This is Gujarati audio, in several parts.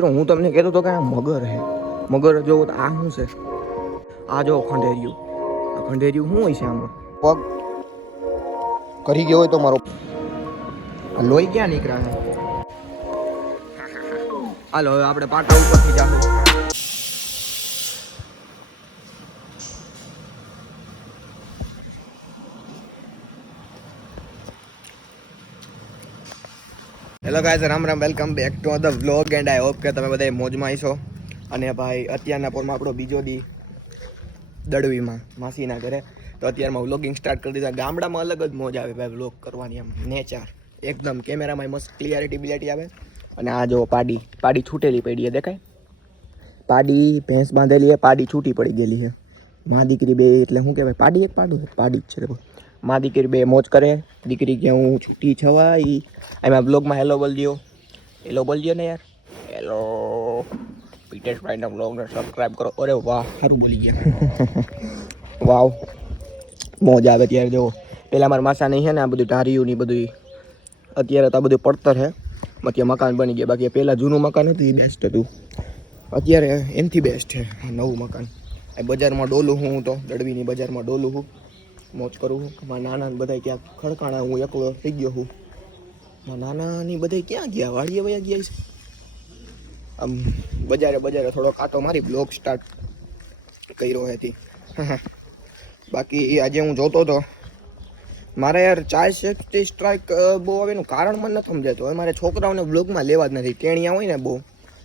મિત્રો હું તમને કહેતો હતો કે આ મગર હે. મગર જોવો તો આ શું છે? આ જો ખંડેરિયું આ ખંડેરિયું શું હોય છે આમાં? પગ કરી ગયો હોય તો મારો લોહી ક્યાં નીકળ્યા હાલો હવે આપણે પાટા ઉપરથી જાશું hello guys Ram Ram welcome back to the vlog and I hope કે તમે બધા મોજમાં આવીશો અને ભાઈ, અત્યારના પોરમાં આપણો બીજો દી દડવીમાં, માસીના ઘરે. તો અત્યારમાં વ્લોગિંગ સ્ટાર્ટ કરી દીધા. ગામડામાં અલગ જ મોજ આવે ભાઈ વ્લોગ કરવાની આમ નેચર એકદમ કેમેરામાં મસ્ત ક્લિયરિટી બિલિટી આવે. અને આ જો પાડી પાડી છૂટેલી પડી છે, દેખાય? પાડી, ભેંસ બાંધેલી છે, પાડી છૂટી પડી ગયેલી છે. મા દીકરી બે, એટલે શું કહેવાય? પાડી એક પાડું પાડી જ છે દેખો મા દીકરી બે મોજ કરે. દીકરી કે હું છૂટી છવાઈ એમાં બ્લોગમાં હેલો બોલજો હેલો બોલજો ને યાર. હેલો પીટેશભાઈના બ્લોગને સબસ્ક્રાઈબ કરો. અરે વાહ સારું બોલી ગયા. વાવ. મોજ આવે ત્યારે જો પહેલાં મારા માસા નહીં છે ને આ બધું ઢારિયું ને બધું અત્યારે તો આ બધું પડતર છે બાકી મકાન બની ગયા. બાકી પહેલાં જૂનું મકાન હતું એ બેસ્ટ હતું. અત્યારે એનથી બેસ્ટ છે નવું મકાન. એ બજારમાં ડોલું હું તો દડવીની બજારમાં ડોલું હું. મોજ કરું છું. મારા નાના બધા ક્યાં ખડકાણા હું એકલો થઈ ગયો હું મારા નાનાની બધા ક્યાં ગયા? વાડીએ વયા ગયા છે. આમ બજારે બજારે થોડો કાંટો મારી બ્લોગ સ્ટાર્ટ કર્યો હતી. બાકી આજે હું જોતો હતો. મારે યાર ચાર સેફ્ટી સ્ટ્રાઇક બહુ આવે એનું કારણ મને નથી સમજાતું. હવે મારે છોકરાઓને બ્લોગમાં લેવા જ નથી. ટેણિયા હોય ને બહુ,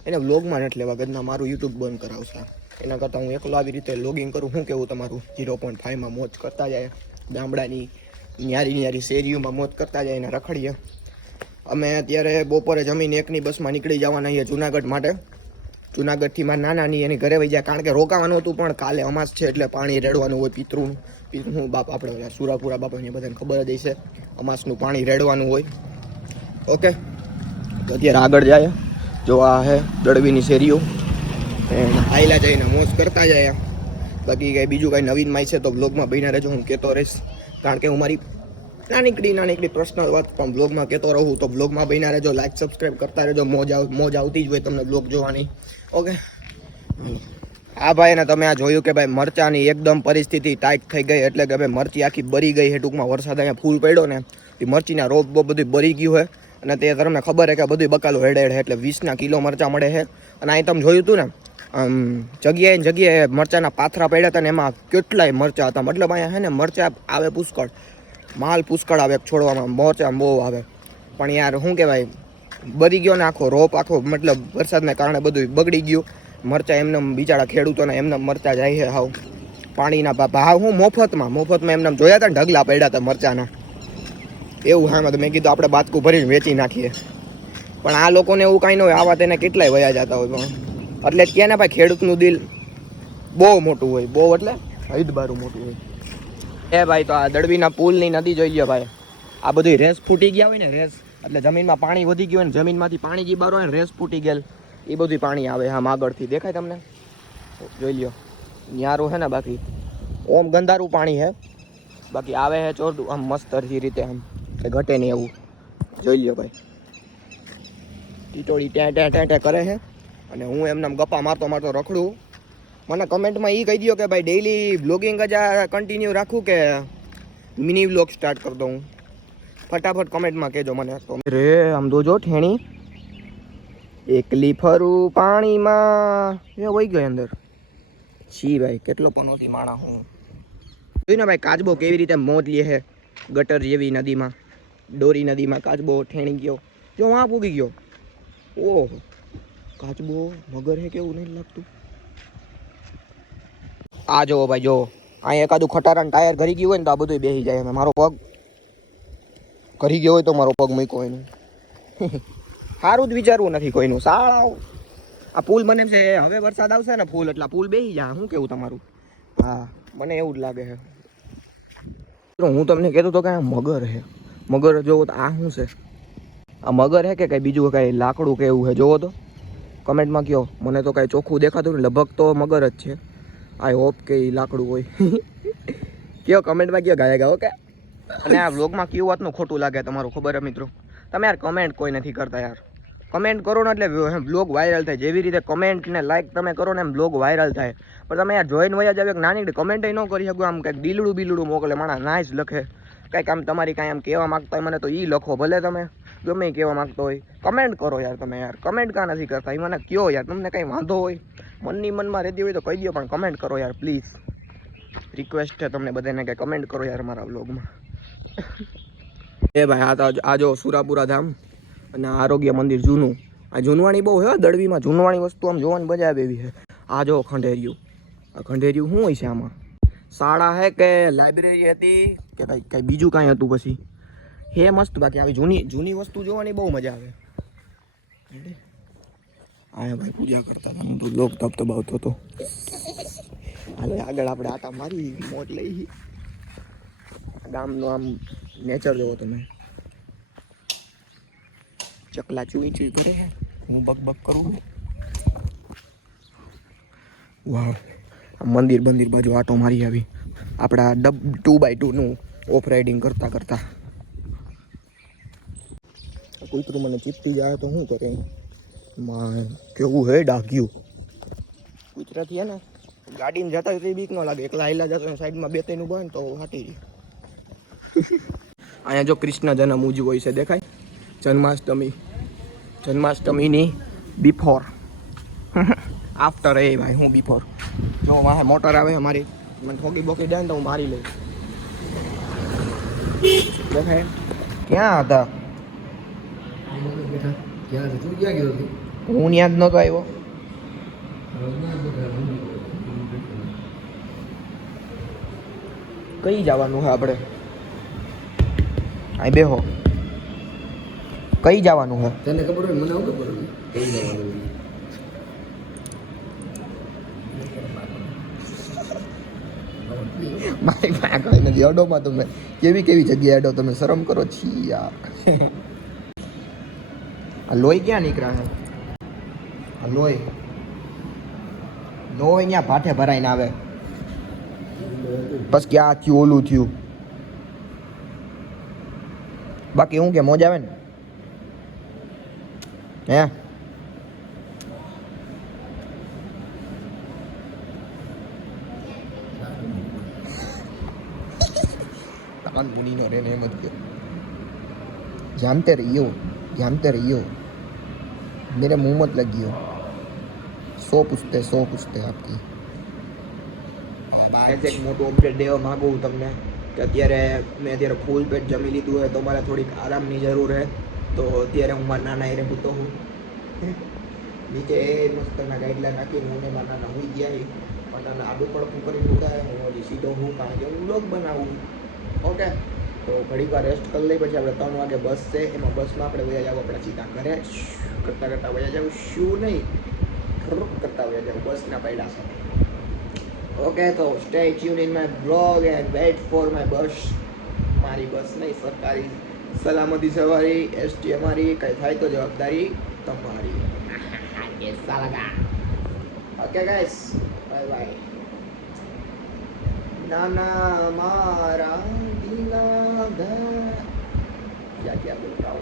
એને બ્લોગમાં નથી લેવા. ગદના મારું યુટ્યુબ બંધ કરાવશે. એના કરતાં હું એકલો આવી રીતે લોગિંગ કરું. શું કેવું તમારું? ઝીરો પોઈન્ટ ફાઈવમાં મોજ કરતા જાય. ગામડાની ન્યારી ન્યારી શેરીઓમાં મોજ કરતા જાય એને રખડીએ. અમે અત્યારે બપોરે જમીન એકની બસમાં નીકળી જવાના છીએ જુનાગઢ માટે. જુનાગઢથી મારા નાનાની એની ઘરે વહી જાય. કારણ કે રોકાવાનું હતું, પણ કાલે અમાસ છે એટલે પાણી રેડવાનું હોય પિતૃનું. પિતૃનું બાપ આપણે સુરાપુરા બાપાને બધાને ખબર જ હશે. અમાસનું પાણી રેડવાનું હોય. ઓકે? તો અત્યારે આગળ જાય. જો આ હે દળવીની શેરીઓ. આયલા જઈને મોજ કરતા જાય બાકી કંઈ બીજું કાંઈ નવીન માય છે તો બ્લોગમાં બહીને રહેજો, હું કહેતો રહીશ. કારણ કે હું મારી નાનીકડી નાનીકડી પર્સનલ વાત પણ બ્લોગમાં કહેતો રહું તો બ્લોગમાં બહીને રહેજો લાઈક સબસ્ક્રાઈબ કરતા રહેજો, મોજ આવ, મોજ આવતી જ હોય તમને બ્લોગ જોવાની. ઓકે? હા ભાઈ ને તમે આ જોયું કે ભાઈ મરચાની એકદમ પરિસ્થિતિ ટાઈટ થઈ ગઈ, એટલે કે ભાઈ મરચી આખી બરી ગઈ છે, ટૂંકમાં વરસાદ અહીંયા ફૂલ પડ્યો ને, એ મરચીના રોપ બોપ બધું બરી ગયું હોય અને તે તમને ખબર છે કે બધું બકાલો હેડે હેડે એટલે વીસના કિલો મરચાં મળે છે. અને અહીં તમે જોયું હતું ને આમ જગ્યાએ જગ્યાએ મરચાના પાથરા પડ્યા હતા ને એમાં કેટલાય મરચાં હતા. મતલબ અહીંયા છે ને મરચાં આવે પુષ્કળ. માલ પુષ્કળ આવે છોડવામાં. મરચાં બહુ આવે. પણ યાર શું કહેવાય? બરી ગયો ને આખો રોપ, આખો મતલબ વરસાદને કારણે બધું બગડી ગયું. મરચાં એમને બિચારા ખેડૂતોને એમને મરચાં જાય છે હાવ. પાણીના ભાવ હું મફતમાં મફતમાં એમને જોયા હતા ને ઢગલા પડ્યા હતા મરચાંના. એવું હા મેં કીધું આપણે બાતકું ભરીને વેચી નાખીએ. પણ આ લોકોને એવું કાંઈ ન હોય, આવા તેને કેટલાય વયા જતા હોય પણ. એટલે ત્યાં ને ભાઈ ખેડૂતનું દિલ બહુ મોટું હોય બહુ એટલે? હૈદબારું મોટું હોય. એ ભાઈ તો આ દડવીના પુલની નદી જોઈ લ્યો ભાઈ. આ બધી રેસ ફૂટી ગયા હોય ને રેસ. એટલે જમીનમાં પાણી વધી ગયું હોય ને જમીનમાંથી પાણી જે બાર હોય ને રેસ ફૂટી ગયેલ. એ બધું પાણી આવે આમ આગળથી. દેખાય તમને? જોઈ લ્યો. ન્યારું છે ને બાકી. ઓમ ગંધારું પાણી છે બાકી આવે છે ચોરડું. આમ મસ્ત રીતે આમ. કે ઘટે નહીં એવું. જોઈ લ્યો ભાઈ. ટીટોળી ટ્યાં ટ્યાં ટ્યાં ટેં કરે છે અને હું એમને ગપ્પા મારતો મારતો રખડું. મને કમેન્ટમાં એ કહી દો કે ભાઈ ડેઈલી બ્લોગિંગ જ આ કન્ટિન્યુ રાખું કે મિની બ્લોગ સ્ટાર્ટ કરી દઉં. ફટાફટ કમેન્ટમાં કહેજો મને તો. રે આમ જોજો ઠેણી. એકલી ફરું પાણીમાં. એ વહી ગયો અંદર. છી ભાઈ કેટલો પનોથી માણા હું. જોયું ને ભાઈ કાચબો કેવી રીતે મોત લે છે. ગટર જેવી નદીમાં ડોરી નદીમાં કાચબો ઠેણી ગયો. જો વાંપ પૂગી ગયો. ઓહ. કાચબો, મગર હે કેવું નહીં લાગતું? આ જોવો ભાઈ જો અહીં એકાદું ખટારાનું ટાયર ઘરી ગયું હોય ને તો આ બધું બેસી જાય મારો પગ ઘરી ગયો હોય તો મારો પગ મૂક્યો એનું. સારું જ વિચારવું નથી કોઈનું. સાળાઓ. આ પુલ બને છે, હવે વરસાદ આવશે ને ફૂલ એટલે પુલ બેસી જાય. શું કેવું તમારું? હા, મને એવું જ લાગે છે. હું તમને કહેતો હતો કે આ મગર છે. મગર જોવો તો આ શું છે? આ મગર છે કે કંઈ બીજું કાંઈ લાકડું કે એવું છે? જોવો તો. કમેન્ટમાં કહો મને તો કાંઈ ચોખ્ખું દેખાતું નહીં લગભગ તો મગર જ છે. આઈ હોપ કે એ લાકડું હોય. કયો કમેન્ટમાં કયો ગાયગા ઓકે? અને આ વ્લોગમાં કયું વાતનું ખોટું લાગે તમારું ખબર હે મિત્રો? તમે યાર કમેન્ટ કોઈ નથી કરતા યાર. કમેન્ટ કરો ને એટલે બ્લોગ વાયરલ થાય. જેવી રીતે કમેન્ટ ને લાઈક તમે કરો ને એમ બ્લોગ વાયરલ થાય. પણ તમે યાર જોઈન વયા જાવ એક નાની કમેન્ટ ન કરી શકો. આમ કંઈક દીલડું બીલડું મોકલે. માણસ નાઈસ લખે. કંઈક આમ તમારી કાંઈ આમ કહેવા માંગતા હોય, મને તો એ લખો ભલે તમે. ગમે કહેવા માંગતો હોય કમેન્ટ કરો યાર તમે યાર. કમેન્ટ કાં નથી કરતા? એ મને કયો યાર? તમને કંઈ વાંધો હોય? મનની મનમાં રહેતી હોય તો કહી દો પણ કમેન્ટ કરો યાર પ્લીઝ રિક્વેસ્ટ છે તમને બધાને કે કમેન્ટ કરો યાર મારા વ્લોગમાં એ ભાઈ આ તો આ જો સુરાપુરા ધામ અને આરોગ્ય મંદિર જૂનું. આ જૂનવાણી બહુ હો, દળવીમાં જૂનવાણી વસ્તુ આમ જોવાની મજા આવે એવી છે. આ જો ખંડેરિયું. આ ખંડેરિયું શું હોય છે આમાં? શાળા હે કે લાઇબ્રેરી હતી કે કંઈ કંઈ બીજું કાંઈ હતું પછી? હે મસ્ત, બાકી આવી જૂની જૂની વસ્તુ જોવાની બહુ મજા આવે. આયા ભાઈ પૂજા કરતા હતા, હું તો લોક તપ તબાવતો હતો. હાલે, આગળ આપણે આટા મારી મોજ લઈ ગામનું આમ નેચર જોવો તમે. ચકલા ચૂઈ ચૂઈ કરે હું બક બક કરું. વાહ મંદિર બંદિર બાજુ આટો મારી આવી. આપણા ડબ ટુ બાય ટુનું ઓફ રાઇડિંગ કરતા કરતા. કૂતરું મને ચીપટી જાય તો શું કરે? માં કેવું હે ડાગ્યું? કૂતરાથી હે ને ગાડીમાં જતા તો બીક ન લાગે. એકલા હાઈલા જતો સાઈડમાં બે ત્રણ ઊભા ને તો હાટી રહી. અહીંયા જો કૃષ્ણ જન્મ ઉજવો છે દેખાય? જન્માષ્ટમી. જન્માષ્ટમીની બિફોર આફ્ટર એ ભાઈ હું બિફોર જો વાહે મોટર આવે અમારી. મને ઠોકી બોકી દે ને તો હું મારી લઈશ. દેખાય? ક્યાં હતા? ક્યાં છે? તું ક્યાં ગયો હતી? હું ત્યાં જ નહોતો આવ્યો. કઈ જવાનું છે આપણે? અહીં બેહો. કઈ જવાનું છે તને ખબર હોય? મને આવું ખબર હોય? કઈ જવાનું મારી પાસે કઈ નથી. અડોમાં તમે કેવી કેવી જગ્યાએ અડો તમે? શરમ કરો. છી યાર લોહી ક્યાં નીકળે લોહી. લોહી ત્યાં ભાઠે ભરાઈને આવે. બસ ક્યાં થયું ઓલું થયું. બાકી હું કે મોજ આવે ને? હે? કાન બુનીનો રેને એમ જ ગયો જામતે રહ્યો જામતે રહ્યો. मेरे मुंह मत लगियो सौ पूछते सौ पूछते आपकी એક મોટું અપડેટ દેવા માંગુ હું તમને કે અત્યારે મેં અત્યારે ફૂલ પેટ જમી લીધું હોય તો મારે થોડીક આરામની જરૂર છે તો અત્યારે હું મારા નાના એરે પૂતો હું નીચે એ મસ્તના ગાઈડલા નાખીને હું ને મારા નાના હુઈ ગયા છે પણ નાના આડું પડકું કરીને ઉગાય હું હજી સીધો હું કારણ કે હું બ્લોગ બનાવું ઓકે તો ઘડીક વાર રેસ્ટ કરી લઈ પછી આપણે ત્રણ વાગે બસ છે એમાં બસમાં આપણે વયા જાવ આપણા સીધા ઘરે. કરતાં કરતાં વયા જાવ શું નહીં ખરું કરતાં વયા જાવ બસના પૈડા સાથે ઓકે તો stay tune in my blog and wait for my bus મારી બસ નહીં સરકારી. સલામતી સવારી એસટી અમારી કંઈ થાય તો જવાબદારી તમારી. ઓકે ગાઈસ બાય બાય નાના મારા દીના ક્યાં ક્યાં બોલતા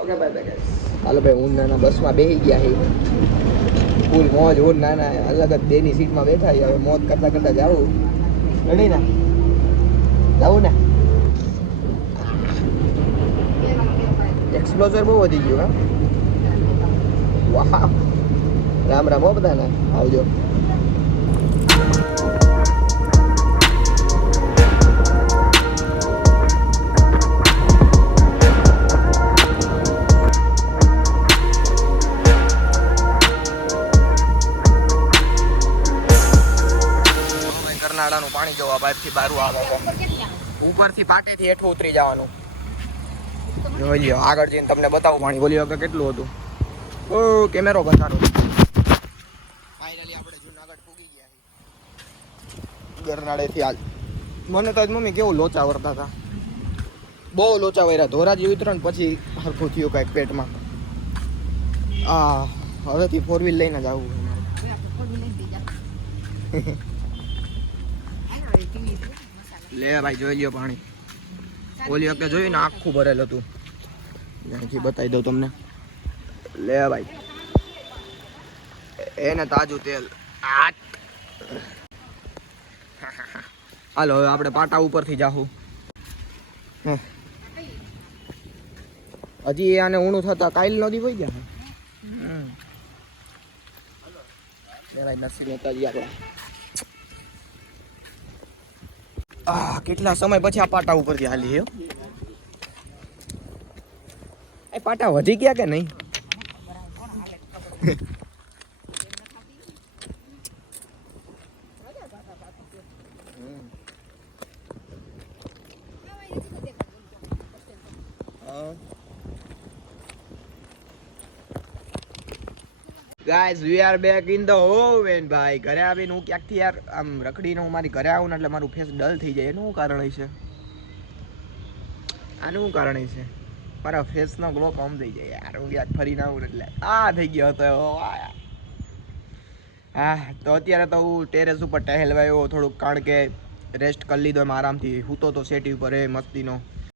ઓકે બાય બાય ગાઈસ હાલો ભાઈ, હું નાના બસમાં બેસી ગયા છે ફૂલ મોજ, હું નાના અલગ જ બેની સીટમાં બેઠા છે હવે મોજ કરતા કરતા જાવું રેડી ને? જાવું ને? એક્સપ્લોઝર બહુ વધી ગયું, હા? વાહ રામ રામ હો બધાને. આવજો. ઉપરથી પાટેથી હેઠું ઉતરી જવાનું. જોઈ લ્યો આગળ જઈને તમને બતાવું પાણી. બોલી વગર કેટલું હતું? ઓ કેમેરો બતાડો ફાઇનલી આપણે જુનાગઢ પૂગી ગયા ગરનાળેથી આજ મને તો મમ્મી કેવું લોચા વરતા હતા. બહુ લોચા વર્યા ધોરાજી ઉતરણ પછી હરખું થયું કાંઈક પેટમાં. આ હવેથી ફોર વ્હીલ લઈને જ આવવું. લે ભાઈ, જોઈ લ્યો પાણી. ઓલી વખતે જોયું ને, આખું ભરેલું હતું. અહીંથી બતાવી દઉં તમને. લે ભાઈ. એને તાજું તેલ. હાલો, હવે આપણે પાટા ઉપરથી જાહું. હજી આને ઊણું થતા કાલ નદી વહી ગયા ભાઈ નસીબ નેતાજી આપણા આ કેટલા સમય પછી આ પાટા ઉપરથી હાલી હે એ પાટા વધી ગયા કે નહીં? Guys we are back in the home ભાઈ. ઘરે આવીને હું ક્યાંકથી યાર, આમ રખડીને હું મારી ઘરે આવું ને એટલે મારું ફેસ ડલ થઈ જાય. એનું શું કારણ હશે? આનું શું કારણ છે મારા ફેસનો ગ્લો કમ થઈ જાય યાર. હું યાદ ફરી ના આવું એટલે. આ થઈ ગયો હતો હા તો અત્યારે તો હું ટેરેસ ઉપર ટહેલવાયો થોડુંક. કારણ કે રેસ્ટ કરી લીધો એમ આરામથી. હું તો સેટી ઉપર એ મસ્તીનો.